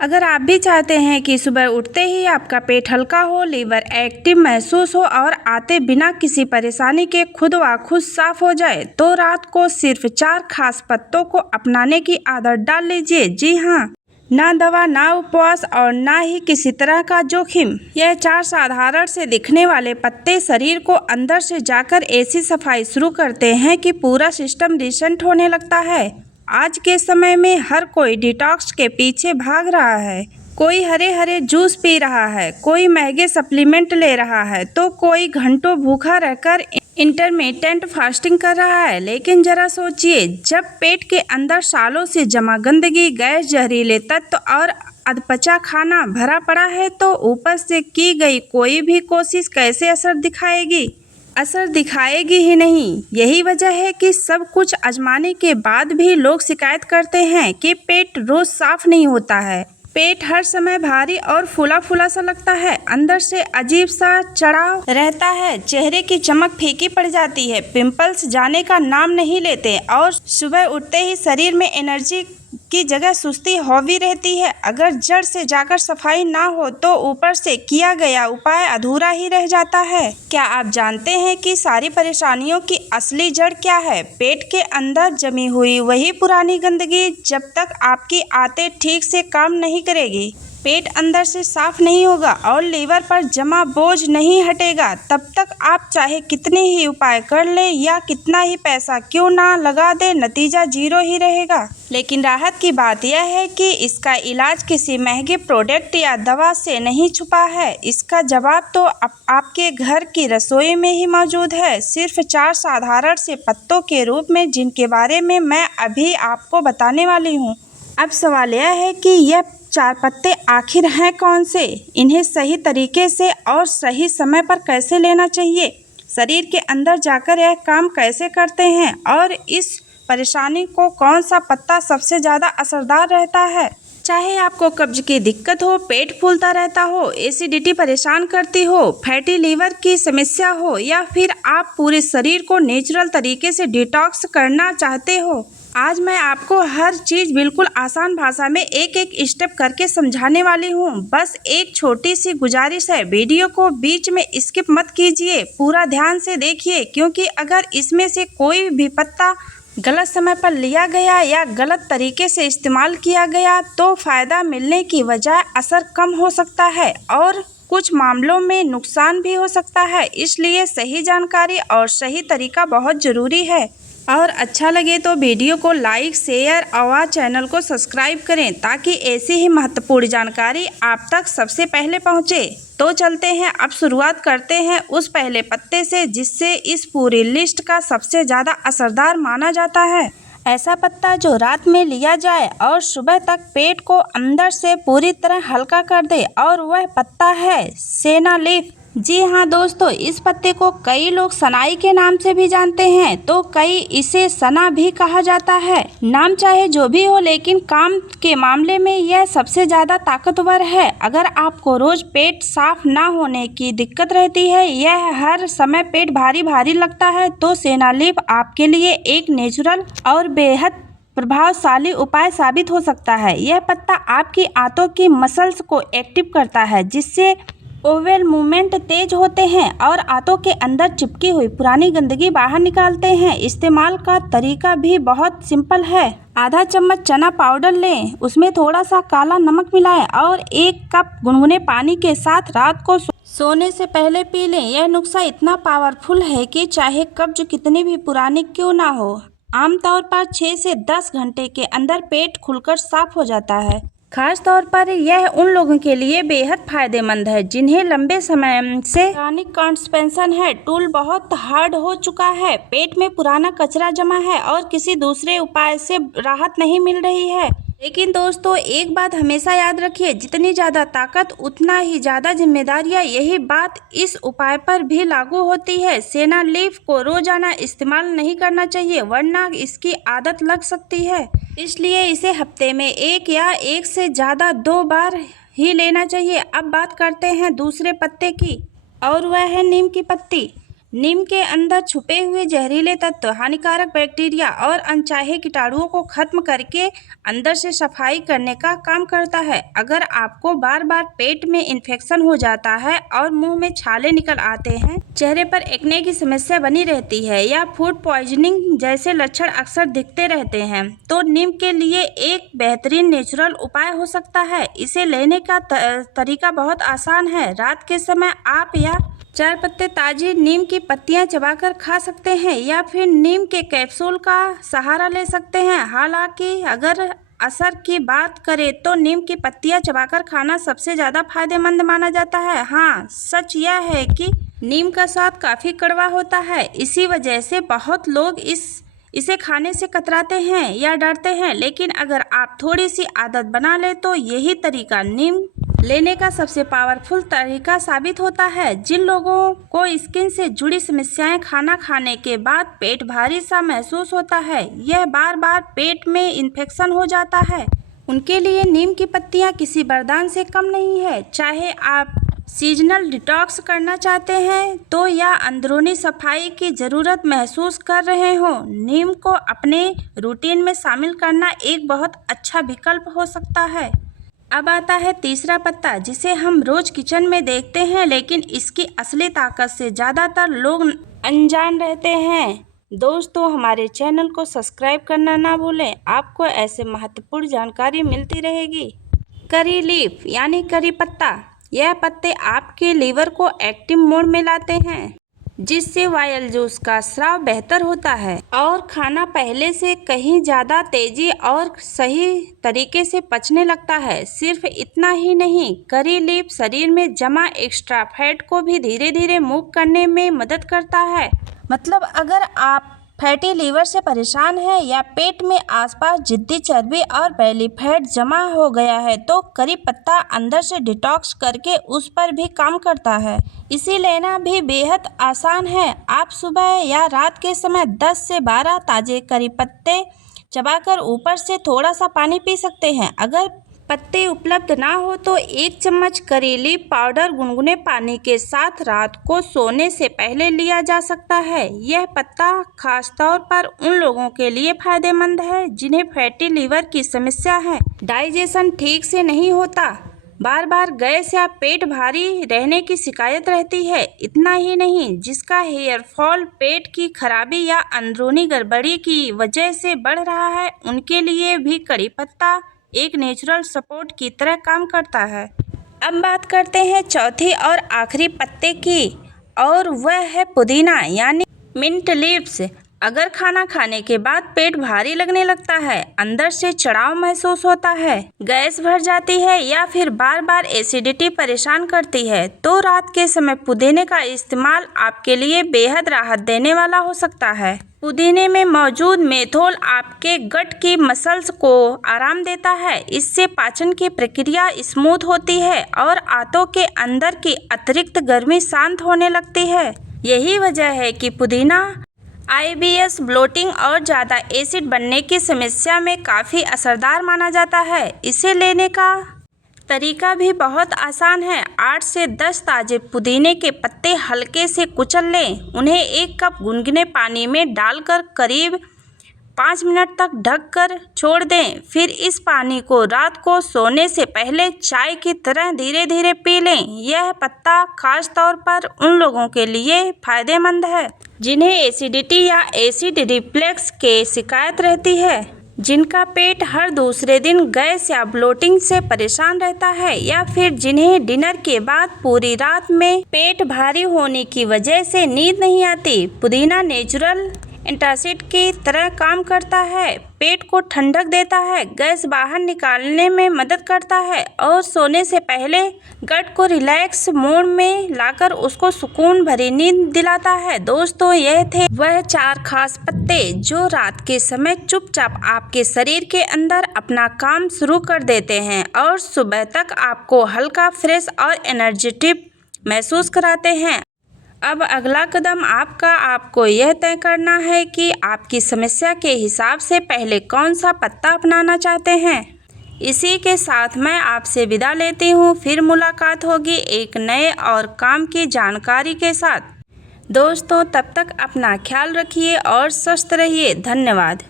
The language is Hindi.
अगर आप भी चाहते हैं कि सुबह उठते ही आपका पेट हल्का हो, लीवर एक्टिव महसूस हो और आते बिना किसी परेशानी के खुद व खुद साफ हो जाए, तो रात को सिर्फ 4 खास पत्तों को अपनाने की आदत डाल लीजिए। जी हाँ, ना दवा, ना उपवास और ना ही किसी तरह का जोखिम। यह 4 साधारण से दिखने वाले पत्ते शरीर को अंदर से जाकर ऐसी सफाई शुरू करते हैं कि पूरा सिस्टम रीसेट होने लगता है। आज के समय में हर कोई डिटॉक्स के पीछे भाग रहा है। कोई हरे हरे जूस पी रहा है, कोई महंगे सप्लीमेंट ले रहा है, तो कोई घंटों भूखा रहकर इंटरमिटेंट फास्टिंग कर रहा है। लेकिन जरा सोचिए, जब पेट के अंदर सालों से जमा गंदगी, गैस, जहरीले तत्व और अधपचा खाना भरा पड़ा है, तो ऊपर से की गई कोई भी कोशिश कैसे असर दिखाएगी? असर दिखाएगी ही नहीं। यही वजह है कि सब कुछ आजमाने के बाद भी लोग शिकायत करते हैं कि पेट रोज साफ नहीं होता है। पेट हर समय भारी और फूला फूला सा लगता है, अंदर से अजीब सा चढ़ाव रहता है, चेहरे की चमक फीकी पड़ जाती है, पिंपल्स जाने का नाम नहीं लेते और सुबह उठते ही शरीर में एनर्जी की जगह सुस्ती हावी रहती है। अगर जड़ से जाकर सफाई ना हो तो ऊपर से किया गया उपाय अधूरा ही रह जाता है। क्या आप जानते हैं कि सारी परेशानियों की असली जड़ क्या है? पेट के अंदर जमी हुई वही पुरानी गंदगी। जब तक आपकी आंतें ठीक से काम नहीं करेगी, पेट अंदर से साफ नहीं होगा और लीवर पर जमा बोझ नहीं हटेगा, तब तक आप चाहे कितने ही उपाय कर लें या कितना ही पैसा क्यों ना लगा दें, नतीजा जीरो ही रहेगा। लेकिन राहत की बात यह है कि इसका इलाज किसी महंगे प्रोडक्ट या दवा से नहीं छुपा है। इसका जवाब तो आपके घर की रसोई में ही मौजूद है, सिर्फ 4 साधारण से पत्तों के रूप में, जिनके बारे में मैं अभी आपको बताने वाली हूँ। अब सवाल यह है कि यह 4 पत्ते आखिर हैं कौन से? इन्हें सही तरीके से और सही समय पर कैसे लेना चाहिए? शरीर के अंदर जाकर यह काम कैसे करते हैं? और इस परेशानी को कौन सा पत्ता सबसे ज़्यादा असरदार रहता है? चाहे आपको कब्ज की दिक्कत हो, पेट फूलता रहता हो, एसिडिटी परेशान करती हो, फैटी लीवर की समस्या हो या फिर आप पूरे शरीर को नेचुरल तरीके से डिटॉक्स करना चाहते हो, आज मैं आपको हर चीज़ बिल्कुल आसान भाषा में एक एक स्टेप करके समझाने वाली हूँ। बस एक छोटी सी गुजारिश है, वीडियो को बीच में स्किप मत कीजिए, पूरा ध्यान से देखिए, क्योंकि अगर इसमें से कोई भी पत्ता गलत समय पर लिया गया या गलत तरीके से इस्तेमाल किया गया तो फ़ायदा मिलने की बजाय असर कम हो सकता है और कुछ मामलों में नुकसान भी हो सकता है। इसलिए सही जानकारी और सही तरीका बहुत ज़रूरी है। और अच्छा लगे तो वीडियो को लाइक, शेयर और चैनल को सब्सक्राइब करें ताकि ऐसी ही महत्वपूर्ण जानकारी आप तक सबसे पहले पहुंचे। तो चलते हैं, अब शुरुआत करते हैं उस पहले पत्ते से जिससे इस पूरी लिस्ट का सबसे ज़्यादा असरदार माना जाता है। ऐसा पत्ता जो रात में लिया जाए और सुबह तक पेट को अंदर से पूरी तरह हल्का कर दे, और वह पत्ता है सेना लीफ। जी हाँ दोस्तों, इस पत्ते को कई लोग सनाई के नाम से भी जानते हैं, तो कई इसे सना भी कहा जाता है। नाम चाहे जो भी हो, लेकिन काम के मामले में यह सबसे ज़्यादा ताकतवर है। अगर आपको रोज पेट साफ ना होने की दिक्कत रहती है, यह हर समय पेट भारी भारी लगता है, तो सेना लीफ आपके लिए एक नेचुरल और बेहद प्रभावशाली उपाय साबित हो सकता है। यह पत्ता आपकी आंतों की मसल्स को एक्टिव करता है, जिससे ओवल मूवमेंट तेज होते हैं और आंतों के अंदर चिपकी हुई पुरानी गंदगी बाहर निकालते हैं। इस्तेमाल का तरीका भी बहुत सिंपल है। आधा चम्मच चना पाउडर लें, उसमें थोड़ा सा काला नमक मिलाएं और 1 कप गुनगुने पानी के साथ रात को सोने से पहले पी लें। यह नुस्खा इतना पावरफुल है कि चाहे कब्ज कितनी भी पुरानी क्यों ना हो, आमतौर पर 6 से 10 घंटे के अंदर पेट खुलकर साफ हो जाता है। खास तौर पर यह उन लोगों के लिए बेहद फायदेमंद है जिन्हें लंबे समय से क्रॉनिक कॉन्स्टिपेशन है, टूल बहुत हार्ड हो चुका है, पेट में पुराना कचरा जमा है और किसी दूसरे उपाय से राहत नहीं मिल रही है। लेकिन दोस्तों, एक बात हमेशा याद रखिए, जितनी ज़्यादा ताकत उतना ही ज़्यादा जिम्मेदारियाँ। यही बात इस उपाय पर भी लागू होती है। सेना लीफ को रोजाना इस्तेमाल नहीं करना चाहिए, वरना इसकी आदत लग सकती है। इसलिए इसे हफ्ते में 1 या 1 से ज़्यादा 2 बार ही लेना चाहिए। अब बात करते हैं दूसरे पत्ते की, और वह है नीम की पत्ती। नीम के अंदर छुपे हुए जहरीले तत्व, हानिकारक बैक्टीरिया और अनचाहे कीटाणुओं को खत्म करके अंदर से सफाई करने का काम करता है। अगर आपको बार बार पेट में इन्फेक्शन हो जाता है और मुंह में छाले निकल आते हैं, चेहरे पर एक्ने की समस्या बनी रहती है या फूड पॉइजनिंग जैसे लक्षण अक्सर दिखते रहते हैं, तो नीम के लिए एक बेहतरीन नेचुरल उपाय हो सकता है। इसे लेने का तरीका बहुत आसान है। रात के समय आप या 4 पत्ते ताजी नीम की पत्तियां चबाकर खा सकते हैं या फिर नीम के कैप्सूल का सहारा ले सकते हैं। हालांकि अगर असर की बात करें तो नीम की पत्तियां चबाकर खाना सबसे ज़्यादा फायदेमंद माना जाता है। हाँ, सच यह है कि नीम का स्वाद काफ़ी कड़वा होता है। इसी वजह से बहुत लोग इसे खाने से कतराते हैं या डरते हैं, लेकिन अगर आप थोड़ी सी आदत बना ले तो यही तरीका नीम लेने का सबसे पावरफुल तरीका साबित होता है। जिन लोगों को स्किन से जुड़ी समस्याएं, खाना खाने के बाद पेट भारी सा महसूस होता है, यह बार बार पेट में इन्फेक्शन हो जाता है, उनके लिए नीम की पत्तियां किसी वरदान से कम नहीं है। चाहे आप सीजनल डिटॉक्स करना चाहते हैं तो या अंदरूनी सफाई की ज़रूरत महसूस कर रहे हो, नीम को अपने रूटीन में शामिल करना एक बहुत अच्छा विकल्प हो सकता है। अब आता है तीसरा पत्ता, जिसे हम रोज किचन में देखते हैं, लेकिन इसकी असली ताकत से ज़्यादातर लोग अनजान रहते हैं। दोस्तों, हमारे चैनल को सब्सक्राइब करना ना भूलें, आपको ऐसे महत्वपूर्ण जानकारी मिलती रहेगी। करी लीफ यानी करी पत्ता, यह पत्ते आपके लीवर को एक्टिव मोड में लाते हैं, जिससे वायल जूस का स्राव बेहतर होता है और खाना पहले से कहीं ज़्यादा तेजी और सही तरीके से पचने लगता है। सिर्फ इतना ही नहीं, करी लीफ शरीर में जमा एक्स्ट्रा फैट को भी धीरे धीरे मूव करने में मदद करता है। मतलब अगर आप फैटी लीवर से परेशान हैं या पेट में आसपास जिद्दी चर्बी और बैली फैट जमा हो गया है, तो करी पत्ता अंदर से डिटॉक्स करके उस पर भी काम करता है। इसे लेना भी बेहद आसान है। आप सुबह या रात के समय 10 से 12 ताजे करी पत्ते चबाकर ऊपर से थोड़ा सा पानी पी सकते हैं। अगर पत्ते उपलब्ध ना हो तो 1 चम्मच करी लीफ पाउडर गुनगुने पानी के साथ रात को सोने से पहले लिया जा सकता है। यह पत्ता खासतौर पर उन लोगों के लिए फायदेमंद है जिन्हें फैटी लीवर की समस्या है, डाइजेशन ठीक से नहीं होता, बार बार गैस या पेट भारी रहने की शिकायत रहती है। इतना ही नहीं, जिसका हेयर फॉल, पेट की खराबी या अंदरूनी गड़बड़ी की वजह से बढ़ रहा है, उनके लिए भी कड़ी पत्ता एक नेचुरल सपोर्ट की तरह काम करता है। अब बात करते हैं चौथी और आखिरी पत्ते की, और वह है पुदीना यानी मिंट लीव्स। अगर खाना खाने के बाद पेट भारी लगने लगता है, अंदर से चढ़ाव महसूस होता है, गैस भर जाती है या फिर बार बार एसिडिटी परेशान करती है, तो रात के समय पुदीने का इस्तेमाल आपके लिए बेहद राहत देने वाला हो सकता है। पुदीने में मौजूद मेथोल आपके गट की मसल्स को आराम देता है। इससे पाचन की प्रक्रिया स्मूथ होती है और आंतों के अंदर की अतिरिक्त गर्मी शांत होने लगती है। यही वजह है कि पुदीना IBS, ब्लोटिंग और ज़्यादा एसिड बनने की समस्या में काफ़ी असरदार माना जाता है। इसे लेने का तरीका भी बहुत आसान है। 8 से 10 ताजे पुदीने के पत्ते हल्के से कुचल लें, उन्हें 1 कप गुनगुने पानी में डालकर करीब 5 मिनट तक ढक कर छोड़ दें। फिर इस पानी को रात को सोने से पहले चाय की तरह धीरे धीरे पी लें। यह पत्ता खास तौर पर उन लोगों के लिए फायदेमंद है जिन्हें एसिडिटी या एसिड रिफ्लक्स के शिकायत रहती है, जिनका पेट हर दूसरे दिन गैस या ब्लोटिंग से परेशान रहता है, या फिर जिन्हें डिनर के बाद पूरी रात में पेट भारी होने की वजह से नींद नहीं आती। पुदीना नेचुरल एंटासिड की तरह काम करता है, पेट को ठंडक देता है, गैस बाहर निकालने में मदद करता है और सोने से पहले गट को रिलैक्स मोड में लाकर उसको सुकून भरी नींद दिलाता है। दोस्तों, यह थे वह 4 खास पत्ते जो रात के समय चुपचाप आपके शरीर के अंदर अपना काम शुरू कर देते हैं और सुबह तक आपको हल्का, फ्रेश और एनर्जेटिक महसूस कराते हैं। अब अगला कदम आपको यह तय करना है कि आपकी समस्या के हिसाब से पहले कौन सा पत्ता अपनाना चाहते हैं। इसी के साथ मैं आपसे विदा लेती हूँ। फिर मुलाकात होगी एक नए और काम की जानकारी के साथ। दोस्तों तब तक अपना ख्याल रखिए और स्वस्थ रहिए। धन्यवाद।